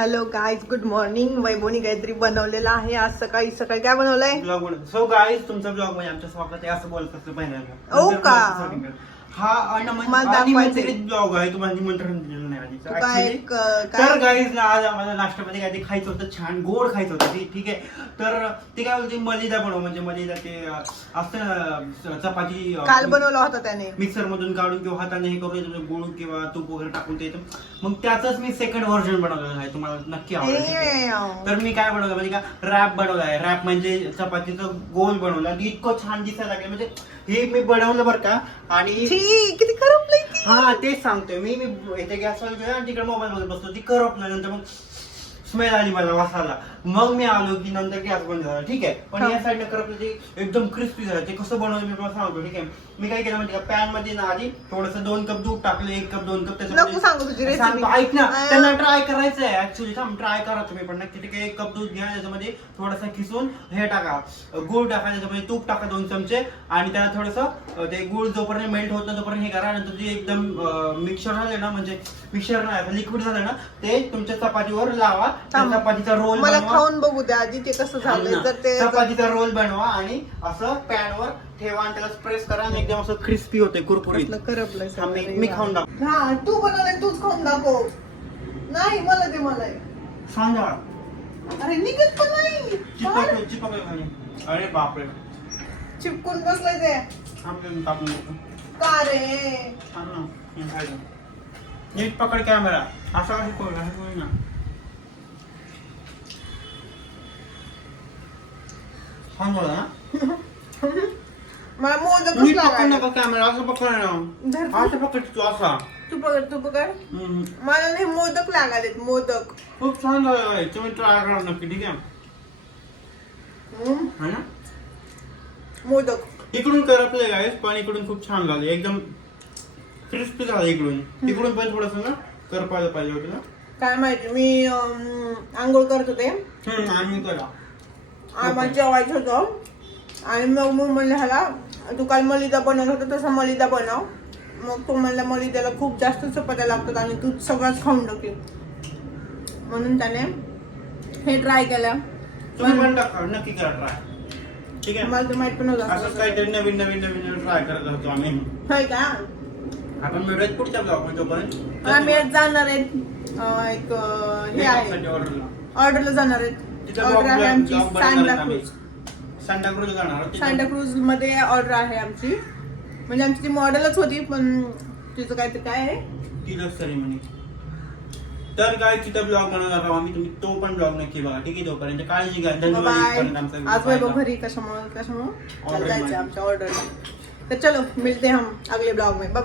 Hello guys good morning वैभवनी काहीतरी बनवलेलं आहे आज सकाळी. सकाळी काय बनवलंय? ब्लॉग सो गाईज तुमचा ब्लॉगमध्ये आमचं स्वागत आहे. असं बोलत असतं पहिल्यांदा. हो का? हा. अनिमंत्रित ब्लॉग आहे. तुम्हाला निमंत्रण दिलेलं Actually, तर गाईज ना आज आम्हाला नाश्त्यामध्ये काय ते खायचं होतं छान गोड खायचं होतं ते ठीक आहे. तर ते काय बोलते मलिदा बनव म्हणजे मलिदा ते अं, असतं ना चपाती अं, काल बनवला होता त्याने. मिक्सर मधून काढून किंवा हाताने हे करून त्याच्यात गुळ किंवा तूप वगैरे टाकून ते येतं. मग त्याचंच मी सेकंड व्हर्जन बनवलेलं आहे तुम्हाला नक्की आवडेल ठीक आहे? ए, तर मी काय बनवलं म्हणजे का? रॅप बनवलाय रॅप म्हणजे चपातीचं गोल बनवलं. आणि इतकं छान दिसायला लागलं म्हणजे हे मी बनवलं बरं का आणि छी, किती करपलंय. हा तेच सांगतोय मी मी इथे गॅसवर गेलो आणि तिकडे मोबाईल मध्ये बसलो ती करपलं नंतर मग स्मेल आली मला वासाला मग मी आलो की नंतर गॅस बंद झाला. ठीक आहे? पण. या साईडने करपलं ते एकदम क्रिस्पी झालं. ते कसं बनवलं मी तुम्हाला सांगतो ठीक आहे? मी काय केलं म्हणजे पॅनमध्ये ना आधी थोडस दोन कप दूध टाकलं एक कप दोन कप नको सांगू तुझी recipe. सांगतो, ऐक ना. त्यांना ट्राय करायचं आहे ऍक्च्युली थांब ट्राय करा तुम्ही पण. नक्की ठीक आहे? एक कप दूध घ्या त्याच्यामध्ये थोडासा खिसून हे टाका. गुळ टाका त्याच्यामध्ये तूप टाका दोन चमचे आणि त्याला थोडस ते गुळ जोपर्यंत मेल्ट होत नाही तोपर्यंत हे करा. नंतर ते एकदम मिक्सर झाले ना म्हणजे मिक्सर नाही लिक्विड झालं ना ते तुमच्या चपातीवर लावा. थांब. चपातीचा रोल मला बनवा. खाऊन बघू द्या आधी ते कसं झालंय. थांब जर. ते चपातीचा रोल बनवा आणि असं पॅन वर ठेवा आणि त्याला प्रेस करा आणि एकदम असं क्रिस्पी होते कुरकुरीत. थांब, मी-. मी खाऊन दाखव. हा तू बनवलंय तूच खाऊन दाखव. नाही मला ते मला सांगा अरे निघत पण नाही. चिपकलं चिपकलं अरे बापरे. चिपकून बसलंय ते. कापून देतो. का रे? थांब ना, हे खायचं. नीट पकड कॅमेरा. असा कसं करू असं करू ना. ना. मला मोदकच नीट पकड लागायला नका कॅमेरा असं पकड ना. धर तू. असं पकड तू असा. तू पकड तू पकड. हम्म. मला नाही मोदक लागालेत मोदक. खूप छान झालं आहे. तुम्ही ट्राय करा नक्की ठीक आहे? हम्म, है ना? मोदक. इकडून करपले गायस पण इकडून खूप छान झालं. एकदम क्रिस्पी झालं इकडून. इकडून पण थोडस ना करपायला पाहिजे होतं ना. काय माहिती मी अं, आंघोळ करत होते. हम्म, आणि करा. आम्हाला जेवायचं होतं. आणि मग मी म्हणलं ह्याला तू काल मलिदा बनवत होता तसं मलिदा बनव. मग तो म्हणला मलिद्याला खूप जास्त चपात्या लागतात आणि तू सगळंच खाऊन टाकली म्हणून त्याने हे ट्राय केलं. तुम्ही पण टाका नक्की करा ट्राय ठीक आहे? मला तर माहीत पण असंच नव्हतं काहीतरी नवीन नवीन नवीन ट्राय करत आम्ही. होय का? आपण भेटूयात पुढच्या ब्लॉगमध्ये तोपर्यंत. आम्ही आज जाणार आहेत अं, एक अं, हे आहे. Makeup साठी order ला. ऑर्डरला जाणार आहेत. ऑर्डर आहे आमची जाणार मध्ये ऑर्डर आहे आमची. म्हणजे आमची ती मॉडेलच होती पण तिचं काय ते काय आहे? तिलक सेरेमनी तर काय तिथं ब्लॉग बनवणार आहोत आम्ही? तुम्ही तो पण ब्लॉग नक्की बघा ठीक आहे? तोपर्यंत काळजी घ्या. धन्यवाद बाय इथपर्यंत आमचा video आज वैभव पाहिला. घरी कशामुळे कशामुळे? Order जायचं मध्ये. आमच्या ऑर्डर तर चलो मिलते हम अगले ब्लॉग में बाय